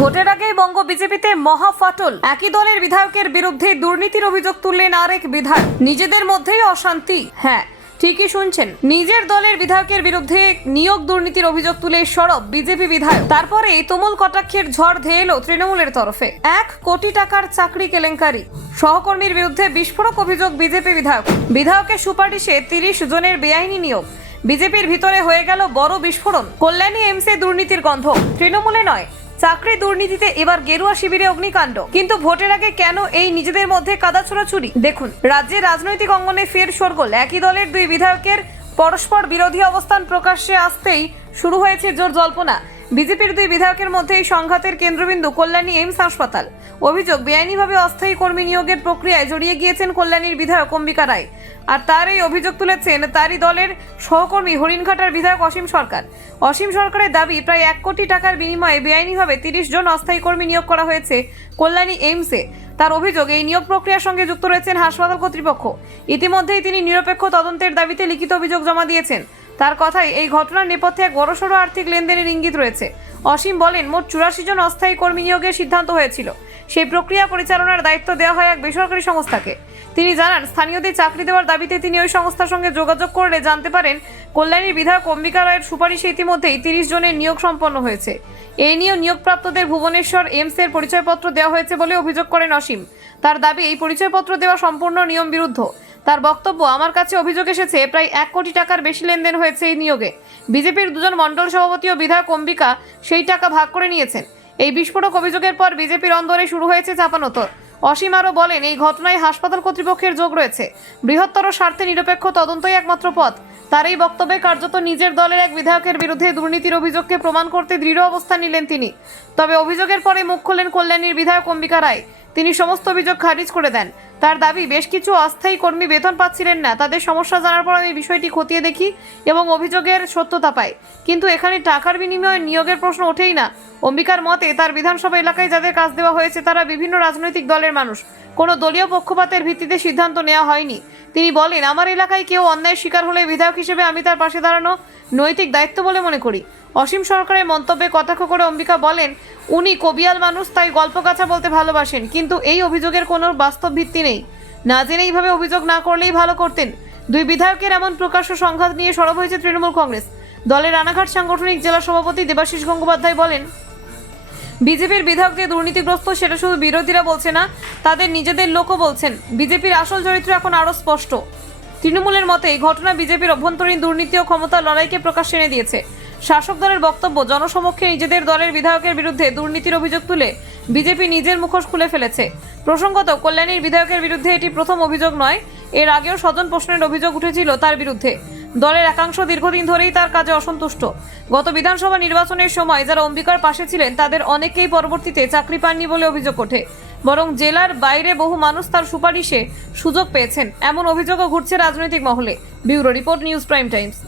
ভোটের আগেই বঙ্গ বিজেপিতে মহা ফাটল। একই দলের বিধায়কের বিরুদ্ধে দুর্নীতির অভিযোগ তুললেন আরেক বিধায়ক। নিজেদের মধ্যেই অশান্তি। হ্যাঁ ঠিকই শুনছেন। নিজের দলের বিধায়কের বিরুদ্ধে নিয়োগ দুর্নীতির অভিযোগ তুলে সরব বিজেপি বিধায়ক। তারপরে তুমুল কটাক্ষের ঝড় ধেয়ে এলো তৃণমূলের তরফে। এক কোটি টাকার চাকরি কেলেঙ্কারি। সহকর্মীর বিরুদ্ধে বিস্ফোরক অভিযোগ বিজেপি বিধায়ক। বিধায়কের সুপারিশে তিরিশ জনের বেআইনি নিয়োগ। বিজেপির ভিতরে হয়ে গেল বড় বিস্ফোরণ। কল্যাণী এমসে দুর্নীতির গন্ধ। তৃণমূলে নয় চাকরি দুর্নীতিতে এবার গেরুয়া শিবিরে অগ্নিকাণ্ড। কিন্তু ভোটের আগে কেন এই নিজেদের মধ্যে কাদা ছোড়াছুরি দেখুন রাজ্যের রাজনৈতিক অঙ্গনে ফের শোরগোল। একই দলের দুই বিধায়কের পরস্পর বিরোধী অবস্থান প্রকাশ্যে আসতেই শুরু হয়েছে জোর জল্পনা। বিজেপির দুই বিধায়কের মধ্যে এই সংঘাতের কেন্দ্রবিন্দু কল্যাণী এইমস হাসপাতাল। অভিযোগ, বেআইনিভাবে অস্থায়ী কর্মী নিয়োগের প্রক্রিয়ায় জড়িয়ে গিয়েছেন কল্যাণীর বিধায়ক অম্বিকা রায়। আর তার এই অভিযোগ তুলেছেন তারই দলের সহকর্মী হরিণঘাটার বিধায়ক অসীম সরকার। অসীম সরকারের দাবি, প্রায় এক কোটি টাকার বিনিময়ে বেআইনিভাবে তিরিশ জন অস্থায়ী কর্মী নিয়োগ করা হয়েছে কল্যাণী এইমসে। তার অভিযোগ, এই নিয়োগ প্রক্রিয়ার সঙ্গে যুক্ত রয়েছেন হাসপাতাল কর্তৃপক্ষ। ইতিমধ্যেই তিনি নিরপেক্ষ তদন্তের দাবিতে লিখিত অভিযোগ জমা দিয়েছেন। তার কথায়, এই ঘটনার নেপথ্যে এক বড়সড় আর্থিক লেনদেনের ইঙ্গিত রয়েছে। অসীম বলেন, মোট চুরাশি জন অস্থায়ী কর্মী নিয়োগের সিদ্ধান্ত হয়েছিল। সেই প্রক্রিয়া পরিচালনার দায়িত্ব দেওয়া হয় এক বেসরকারি সংস্থাকে। তিনি জানান, স্থানীয়দের চাকরি দেওয়ার দাবিতে তিনি ওই সংস্থার সঙ্গে যোগাযোগ করলে জানতে পারেন, কল্যাণীর বিধায়ক অম্বিকা রায়ের সুপারিশে ইতিমধ্যেই তিরিশ জনের নিয়োগ সম্পন্ন হয়েছে। এই নিয়ে নিয়োগপ্রাপ্তদের ভুবনেশ্বর এইমসের পরিচয়পত্র দেওয়া হয়েছে বলে অভিযোগ করেন অসীম। তার দাবি, এই পরিচয়পত্র দেওয়া সম্পূর্ণ নিয়ম বিরুদ্ধ। তার বক্তব্য, আমার কাছে অভিযোগ এসেছে, প্রায় এক কোটি টাকার বেশি লেনদেন হয়েছে এই নিয়োগে। বিজেপির দুজন মণ্ডল সভাপতি ও বিধায়ক অম্বিকা সেই টাকা ভাগ করে নিয়েছেন। এই বিস্ফোরক অভিযোগের পর বিজেপির অন্দরে শুরু হয়েছে চাপানোতর। অসীম আরও বলেন, এই ঘটনায় হাসপাতাল কর্তৃপক্ষের যোগ রয়েছে। বৃহত্তর স্বার্থে নিরপেক্ষ তদন্তই একমাত্র পথ। তার এই বক্তব্যে কার্যত নিজের দলের এক বিধায়কের বিরুদ্ধে দুর্নীতির অভিযোগকে প্রমাণ করতে দৃঢ় অবস্থান নিলেন তিনি। তবে অভিযোগের পরে মুখ খোলেন কল্যাণীর বিধায়ক অম্বিকা রায়। তিনি সমস্ত অভিযোগ খারিজ করে দেন। তার দাবি, বেশ কিছু অস্থায়ী কর্মী বেতন পাচ্ছিলেন না। তাদের সমস্যা জানার পর আমি বিষয়টি খতিয়ে দেখি এবং অভিযোগের সত্যতা পাই। কিন্তু এখানে টাকার বিনিময়ে নিয়োগের প্রশ্ন ওঠেই না। অম্বিকার মতে, তার বিধানসভা এলাকায় যাদের কাজ দেওয়া হয়েছে, তারা বিভিন্ন রাজনৈতিক দলের মানুষ। কোনো দলীয় পক্ষপাতের ভিত্তিতে সিদ্ধান্ত নেওয়া হয়নি। তিনি বলেন, আমার এলাকায় কেউ অন্যায়ের শিকার হলে বিধায়ক হিসেবে আমি তার পাশে দাঁড়ানো নৈতিক দায়িত্ব বলে মনে করি। অসীম সরকারের মন্তব্যে কটাক্ষ করে অম্বিকা বলেন, উনি কবিয়াল মানুষ, তাই গল্প কথা বলতে ভালোবাসেন, কিন্তু এই অভিযোগের কোনো বাস্তব ভিত্তি নেই। না জেনে এইভাবে অভিযোগ না করলেই ভালো করতেন। দুই বিধায়কের এমন প্রকাশ্য সংঘাত নিয়ে সরব হয়েছে তৃণমূল কংগ্রেস। দলের রানাঘাট সাংগঠনিক জেলা সভাপতি দেবাশিস গঙ্গোপাধ্যায় বলেন, বিজেপির বিধায়ক যে দুর্নীতিগ্রস্ত, সেটা শুধু বিরোধীরা বলছে না, তাদের নিজেদের লোকও বলছেন, বিজেপির আসল চরিত্র এখন আরও স্পষ্ট। তৃণমূলের মতে, এই ঘটনা বিজেপির অভ্যন্তরীণ দুর্নীতি ও ক্ষমতার লড়াইকে প্রকাশ এনে দিয়েছে। শাসক দলের বক্তব্য, জনসমক্ষে নিজেদের দলের বিধায়কের বিরুদ্ধে দুর্নীতির অভিযোগ তুলে বিজেপি নিজের মুখোশ খুলে ফেলেছে। প্রসঙ্গত, কল্যাণীর বিধায়কের বিরুদ্ধে এটি প্রথম অভিযোগ নয়, এর আগেও স্বজন প্রশ্নের অভিযোগ উঠেছিল তার বিরুদ্ধে। দলের একাংশ দীর্ঘদিন ধরেই তার কাজে অসন্তুষ্ট। গত বিধানসভা নির্বাচনের সময় যারা অম্বিকার পাশে ছিলেন, তাদের অনেকেই পরবর্তীতে চাকরি পাননি বলে অভিযোগ ওঠে। বরং জেলার বাইরে বহু মানুষ তার সুপারিশে সুযোগ পেয়েছেন, এমন অভিযোগও ঘুরছে রাজনৈতিক মহলে। Bureau report, News Prime Times.